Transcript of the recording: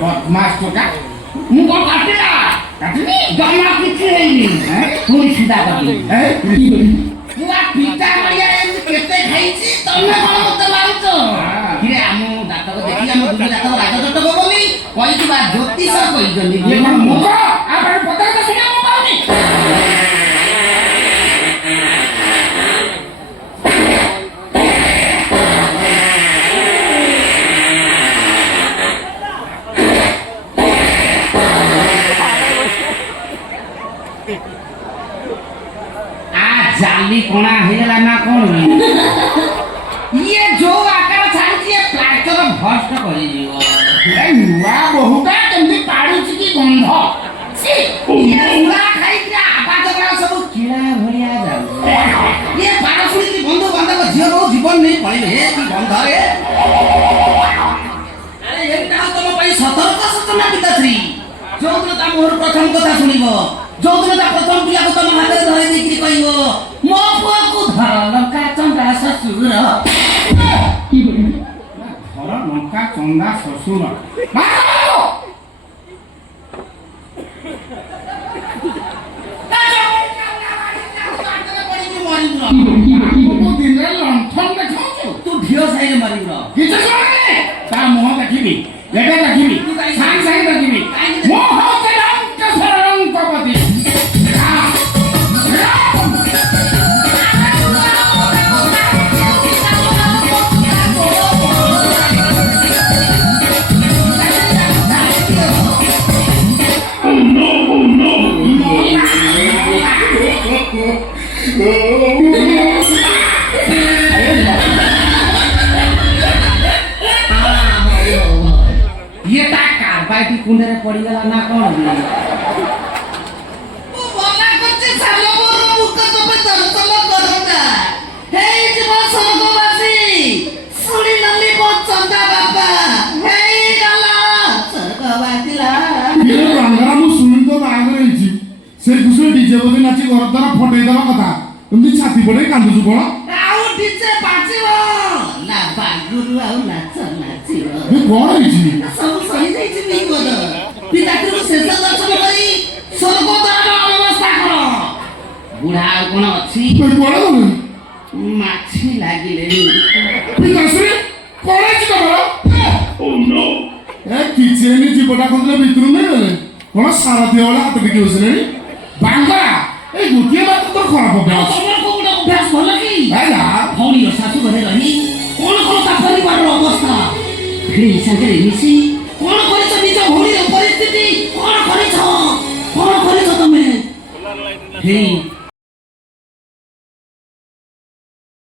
बदमाश टोका मु को काटिला काटिनी जमा किछि हेइनी पुरी सीधा काटली मुआ पिता करिया केते खाइछि तमे कोन मत लाउछो किरे आमु दातक देखि आमु दुई दातक राजदत्त बोली कहिबा ज्योतिष कहिजनी ये कोन मुख आ पता तो सुनिया मु पाउनी जाली कोना हेला ना कोन ये जो आकार छाड़ी ये प्लास्टर भस्ट करि दियो ए नुआ बहुता केमि पाडु छि की गंध सी ये उला खाइ के आवाज गला सब किला भरिया जाउ ये पारसुरी की बंधु बांधव जियो रो जीवन नहीं पड़े हे की गंध रे अरे एटा तुम पई सतर्क सूचना पिताश्री जो दिन ता मोर प्रथम कथा सुनिबो जो दिन ता प्रथम पिया को तुम हाथ रे धरि देकरी कहिबो मो पुआ को धर लंका चंदा ससुर धर लंका चंदा ससुर दिन लंठन देखाउछु तू ढियो साइरे मारिबो किछ सुने ता मोह देखिबी लेटे देखिबी सांग सांग देखिबी मोह के लंका सरंग कपति ये ता कारबाइटी कुंडरे पड़ी गला ना कोन ओ बोला करते सालो मोर मुख तो पे दर्शन करता हे जीव स्वर्गवासी सुनी नली बो चंदा बाबा हे गला स्वर्गवासी ला ये रंगरा मु सुनी तो राग रही से गुसरे डीजे बजे नाची घर द्वारा फटई देवा कथा तुमदी छाती पड़े कांदु छु कोन आउ डीजे बाजिबो ना बागुरु आउ नाच नाचिबो ये कोन हिची सब सही जाइछि नहीं बोल पिताश्री को शेष दर्शन करी स्वर्ग द्वार व्यवस्था करो बुढ़ा कोन अछि कोन माछी लागिले पिताश्री कोन अछि तमरो ओ नो ए किचेनी जीवटा कोन भितरु नै गले कोन सारा देवला हाथ बिकी होसले बांगा ए गुटिया बात तो खराब हो गया तमर को गुटा अभ्यास भल की हैला भौनी सासु घरे रही कोन कोन ता परिवार रो अवस्था फिर संगे मिसी कोन करिछ निज भौनी रो परिस्थिति कोन करिछ तमे हे